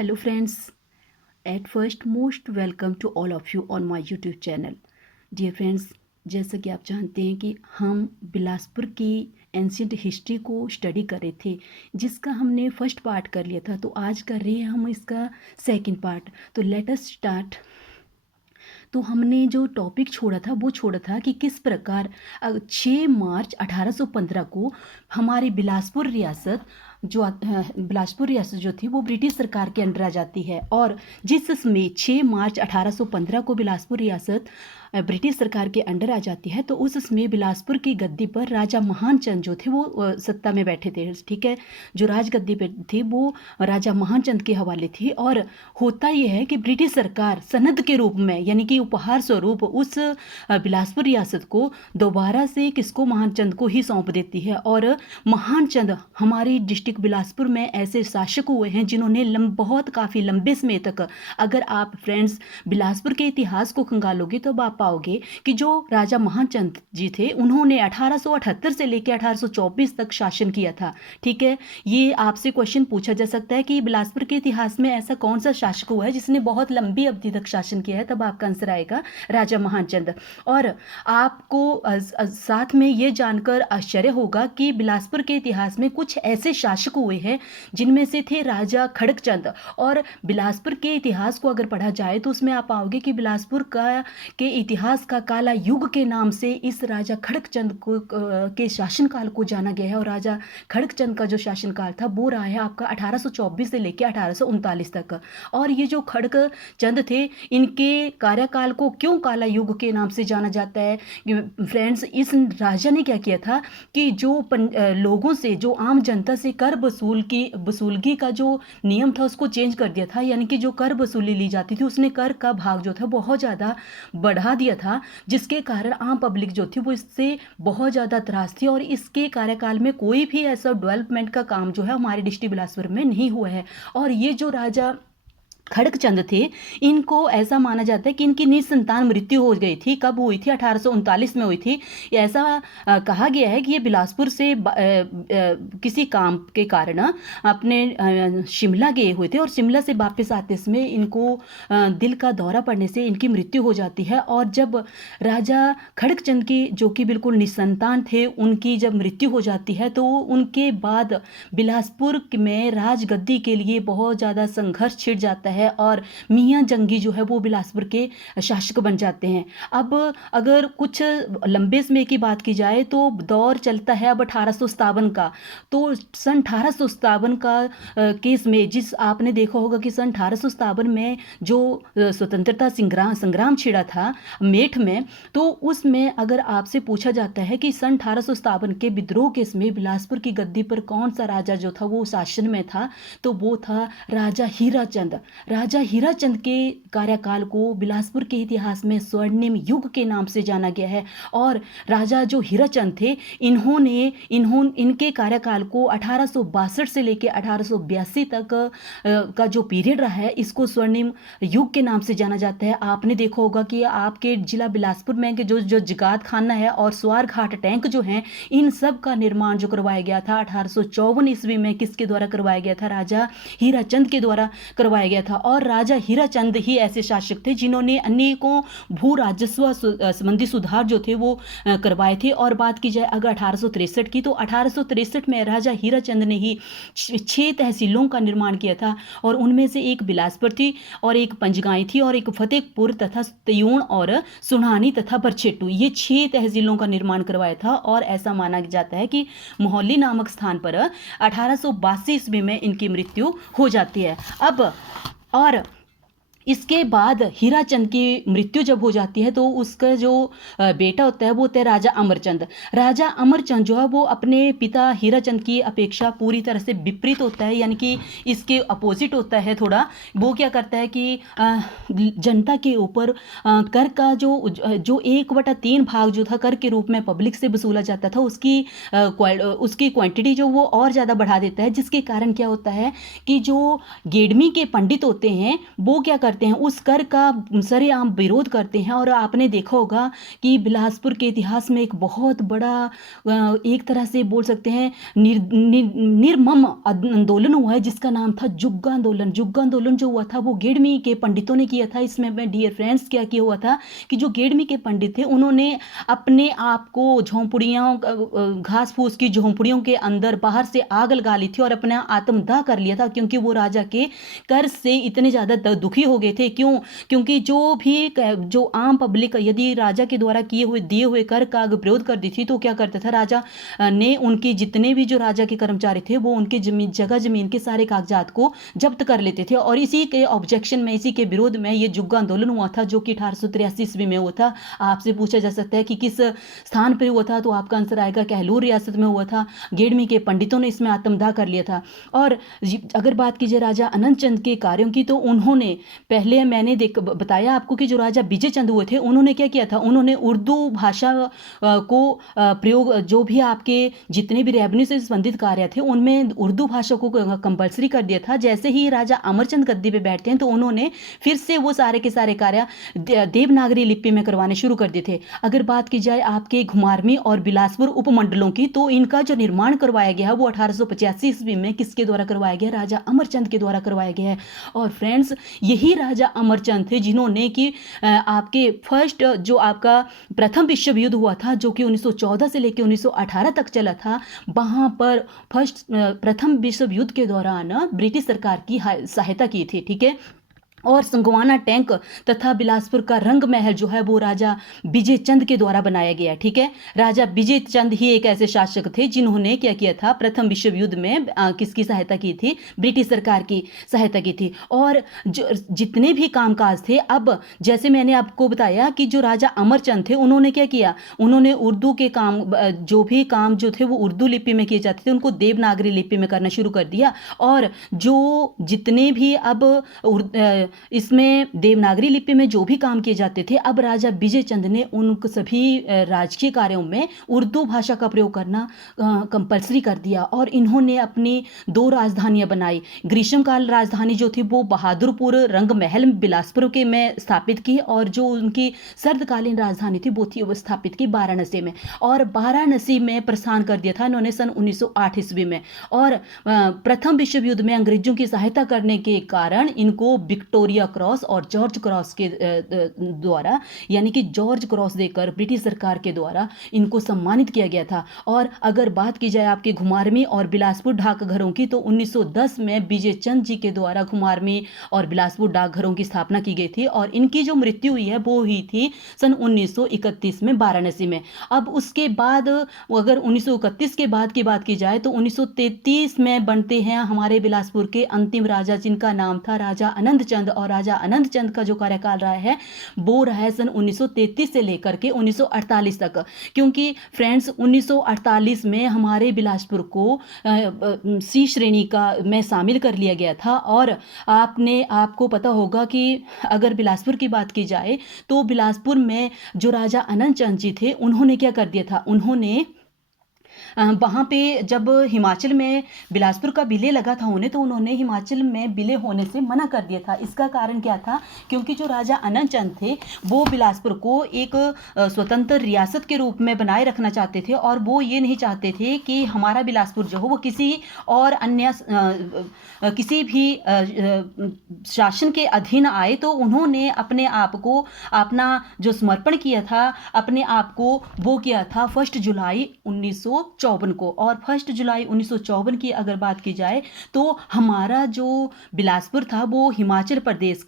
Hello friends, at first most welcome to all of you on my YouTube channel. Dear friends, जैसा कि आप जानते हैं कि हम बिलासपुर की एंशियंट हिस्ट्री को स्टडी कर रहे थे, जिसका हमने फर्स्ट पार्ट कर लिया था। तो आज कर रहे हैं हम इसका सेकंड पार्ट। तो लेट अस स्टार्ट। तो हमने जो टॉपिक छोड़ा था वो छोड़ा था कि किस प्रकार 6 मार्च 1815 को हमारी बिलासपुर रियासत बिलासपुर रियासत जो थी वो ब्रिटिश सरकार के अंडर आ जाती है। और जिसमें 6 मार्च 1815 को बिलासपुर रियासत ब्रिटिश सरकार के अंडर आ जाती है, तो उस समय बिलासपुर की गद्दी पर राजा महानचंद जो थे वो सत्ता में बैठे थे। ठीक है, जो राजगद्दी पे थे वो राजा महानचंद के हवाले थी। और होता यह है कि ब्रिटिश सरकार सनद के रूप में यानी कि उपहार स्वरूप उस बिलासपुर रियासत को दोबारा से किसको, महानचंद को ही सौंप देती है। और महानचंद हमारी डिस्ट्रिक्ट बिलासपुर में ऐसे शासक हुए हैं जिन्होंने बहुत काफ़ी लंबे समय तक, अगर आप फ्रेंड्स बिलासपुर के इतिहास को खंगालोगे तो आप पाओगे कि जो राजा महानचंद जी थे उन्होंने 1878 से लेकर 1824 तक शासन किया था। ठीक है, ये आपसे क्वेश्चन पूछा जा सकता है कि बिलासपुर के इतिहास में ऐसा कौन सा शासक हुआ है जिसने बहुत लंबी अवधि तक शासन किया है, तब आपका आंसर आएगा राजा महानचंद। और आपको साथ में ये जानकर आश्चर्य होगा कि बिलासपुर के इतिहास में कुछ ऐसे शासक हुए हैं जिनमें से थे राजा खड़गचंद। और बिलासपुर के इतिहास को अगर पढ़ा जाए तो उसमें आप पाओगे कि बिलासपुर के इतिहास का काला युग के नाम से इस राजा खड़गचंद को के शासनकाल को जाना गया है। और राजा खड़गचंद का जो शासनकाल था वो रहा है आपका 1824 से लेकर 1839 तक। और ये जो खड़गचंद थे, इनके कार्यकाल को क्यों काला युग के नाम से जाना जाता है फ्रेंड्स? इस राजा ने क्या किया था कि जो लोगों से, जो आम जनता से कर वसूलगी का जो नियम था उसको चेंज कर दिया था। यानी कि जो कर वसूली ली जाती थी उसने कर का भाग जो था बहुत ज़्यादा बढ़ा दिया था, जिसके कारण आम पब्लिक जो थी वो इससे बहुत ज़्यादा त्रास थी। और इसके कार्यकाल में कोई भी ऐसा डेवलपमेंट का काम जो है हमारे डिस्ट्रिक्ट बिलासपुर में नहीं हुआ है। और ये जो राजा खड़गचंद थे, इनको ऐसा माना जाता है कि इनकी निसंतान मृत्यु हो गई थी। कब हुई थी? 1839 में हुई थी। ऐसा कहा गया है कि ये बिलासपुर से किसी काम के कारण अपने शिमला गए हुए थे और शिमला से वापस आते समय इनको दिल का दौरा पड़ने से इनकी मृत्यु हो जाती है। और जब राजा खड़गचंद की, जो कि बिल्कुल निसंतान थे, उनकी जब मृत्यु हो जाती है तो उनके बाद बिलासपुर में राजगद्दी के लिए बहुत ज़्यादा संघर्ष छिड़ जाता है और मियाँ जंगी जो है वो बिलासपुर के शासक बन जाते हैं। अब अगर कुछ लंबे समय की बात की जाए तो दौर चलता है अब 1857 का। तो सन 1857 का केस में, जिस आपने देखा होगा कि सन 1857 में जो स्वतंत्रता संग्राम छिड़ा था मेठ में, तो उसमें अगर आपसे पूछा जाता है कि सन 1857 के विद्रोह के समय बिलासपुर की गद्दी पर कौन सा राजा जो था वो शासन में था, तो वो था राजा हीराचंद। राजा हीराचंद के कार्यकाल को बिलासपुर के इतिहास में स्वर्णिम युग के नाम से जाना गया है। और राजा जो हीराचंद थे, इनके कार्यकाल को 1862 से लेकर 1882 तक का जो पीरियड रहा है, इसको स्वर्णिम युग के नाम से जाना जाता है। आपने देखा होगा कि आपके जिला बिलासपुर में के जो जिगात खाना है और स्वार घाट टैंक जो हैं, इन सब का निर्माण जो करवाया गया था 1854 ईस्वी में, किसके द्वारा करवाया गया था? राजा हीराचंद के द्वारा करवाया गया था। और राजा हीराचंद ही ऐसे शासक थे जिन्होंने अनेकों भू राजस्व संबंधी सुधार जो थे वो करवाए थे। और बात की जाए अगर 1863 की, तो 1863 में राजा हीराचंद ने ही 6 तहसीलों का निर्माण किया था। और उनमें से एक बिलासपुर थी और एक पंजगाई थी और एक फतेहपुर तथा त्यूण और सुनानी तथा बरछेटू, ये 6 तहसीलों का निर्माण करवाया था। और ऐसा माना जाता है कि मोहल्ली नामक स्थान पर 1882 ईस्वी में इनकी मृत्यु हो जाती है। अब और इसके बाद हीराचंद की मृत्यु जब हो जाती है तो उसका जो बेटा होता है वो होता है राजा अमरचंद। राजा अमरचंद जो है वो अपने पिता हीराचंद की अपेक्षा पूरी तरह से विपरीत होता है, यानी कि इसके अपोजिट होता है थोड़ा। वो क्या करता है कि जनता के ऊपर कर का जो 1/3 भाग जो था कर के रूप में पब्लिक से वसूला जाता था, उसकी क्वांटिटी जो वो और ज़्यादा बढ़ा देता है, जिसके कारण क्या होता है कि जो गेडमी के पंडित होते हैं वो क्या करते हैं, उस कर का सरेआम विरोध करते हैं। और आपने देखा होगा कि बिलासपुर के इतिहास में एक बहुत बड़ा एक तरह से बोल सकते हैं निर्मम आंदोलन हुआ है, जिसका नाम था जुग्गा आंदोलन। जुग्गा आंदोलन जो हुआ था वो गेडमी के पंडितों ने किया था। इसमें मैं डियर फ्रेंड्स क्या किया हुआ था कि जो गेडमी के पंडित थे उन्होंने अपने आप को झोंपड़ियों, घास फूस की झोंपड़ियों के अंदर बाहर से आग लगा ली थी और अपना आत्मदाह कर लिया था, क्योंकि वो राजा के कर से इतने ज़्यादा दुखी हो गए थे। क्यों? क्योंकि जो आम पब्लिक यदि राजा के द्वारा दिए हुए कर का विरोध करती थी तो क्या करता था, राजा ने उनकी जितने भी जो राजा के कर्मचारी थे वो उनके जमीन के सारे कागजात को जब्त कर लेते थे। और इसी के ऑब्जेक्शन में, इसी के विरोध में ये जुग्गा आंदोलन हुआ था, जो कि 1883 ईस्वी में हुआ था। आपसे पूछा जा सकता है कि किस स्थान पर हुआ था, तो आपका आंसर आएगा कहलूर रियासत में हुआ था। गेडमी के पंडितों ने इसमें आत्मदाह कर लिया था। और अगर बात कीजिए राजा अनंत चंद के कार्यों की, तो उन्होंने पहले मैंने बताया आपको कि जो राजा विजय चंद हुए थे उन्होंने क्या किया था, उन्होंने उर्दू भाषा को प्रयोग, जो भी आपके जितने भी रेवेन्यू से संबंधित कार्य थे उनमें उर्दू भाषा को कंपलसरी कर दिया था। जैसे ही राजा अमरचंद गद्दी पे बैठते हैं तो उन्होंने फिर से वो सारे के सारे कार्य देवनागरी लिपि में करवाने शुरू कर दिए थे। अगर बात की जाए आपके घुमारवीं और बिलासपुर उपमंडलों की, तो इनका जो निर्माण करवाया गया है वो 1885 ईस्वी में किसके द्वारा करवाया गया, राजा अमरचंद के द्वारा करवाया गया है। और फ्रेंड्स, यही राजा अमरचंद थे जिन्होंने कि आपके फर्स्ट जो आपका प्रथम विश्व युद्ध हुआ था, जो कि 1914 से लेकर 1918 तक चला था, वहां पर प्रथम विश्व युद्ध के दौरान ब्रिटिश सरकार की सहायता की थी। ठीक है। और संगवाना टैंक तथा बिलासपुर का रंग महल जो है वो राजा विजय चंद के द्वारा बनाया गया। ठीक है। राजा विजय चंद ही एक ऐसे शासक थे जिन्होंने क्या किया था, प्रथम विश्व युद्ध में किसकी सहायता की थी, ब्रिटिश सरकार की सहायता की थी। और जितने भी कामकाज थे, अब जैसे मैंने आपको बताया कि जो राजा अमरचंद थे उन्होंने क्या किया, उन्होंने उर्दू के काम, जो भी काम जो थे वो उर्दू लिपि में किए जाते थे उनको देवनागरी लिपि में करना शुरू कर दिया। और जो जितने भी अब इसमें देवनागरी लिपि में जो भी काम किए जाते थे, अब राजा विजय चंद ने उन सभी राजकीय कार्यों में उर्दू भाषा का प्रयोग करना कंपलसरी कर दिया। और इन्होंने अपनी 2 राजधानियां बनाई। ग्रीष्मकाल राजधानी जो थी वो बहादुरपुर रंग महल बिलासपुर के में स्थापित की, और जो उनकी सर्दकालीन राजधानी थी वो स्थापित की वाराणसी में। और वाराणसी में प्रस्थान कर दिया था इन्होंने सन 1908 ईस्वी में। और प्रथम विश्व युद्ध में अंग्रेजों की सहायता करने के कारण इनको विक्टोरिया क्रॉस और जॉर्ज क्रॉस के द्वारा, यानी कि जॉर्ज क्रॉस देकर ब्रिटिश सरकार के द्वारा इनको सम्मानित किया गया था। और अगर बात की जाए आपके घुमारवीं और बिलासपुर डाकघरों की, तो 1910 में विजय चंद जी के द्वारा घुमारवीं और बिलासपुर डाकघरों की स्थापना की गई थी। और इनकी जो मृत्यु हुई है वो हुई थी सन 1931 में वाराणसी में। अब उसके बाद अगर 1931 के बाद की बात की जाए तो 1933 में बनते हैं हमारे बिलासपुर के अंतिम राजा, जिनका नाम था राजा अनंत चंद। और राजा अनंत चंद का जो कार्यकाल रहा है वो रहा है सन 1933 से लेकर के 1948 तक। क्योंकि फ्रेंड्स 1948 में हमारे बिलासपुर को सी श्रेणी का में शामिल कर लिया गया था। और आपको पता होगा कि अगर बिलासपुर की बात की जाए तो बिलासपुर में जो राजा अनंत चंद जी थे उन्होंने क्या कर दिया था, उन्होंने वहाँ पे जब हिमाचल में बिलासपुर का विलय लगा था उन्हें, तो उन्होंने हिमाचल में विलय होने से मना कर दिया था। इसका कारण क्या था, क्योंकि जो राजा अनंत चंद थे वो बिलासपुर को एक स्वतंत्र रियासत के रूप में बनाए रखना चाहते थे, और वो ये नहीं चाहते थे कि हमारा बिलासपुर जो हो वो किसी और अन्य किसी भी शासन के अधीन आए। तो उन्होंने अपने आप को, अपना जो समर्पण किया था अपने आप को, वो किया था 1 जुलाई 1954 को। और 1 जुलाई 1954 की अगर बात की जाए तो हमारा जो बिलासपुर था वो हिमाचल प्रदेश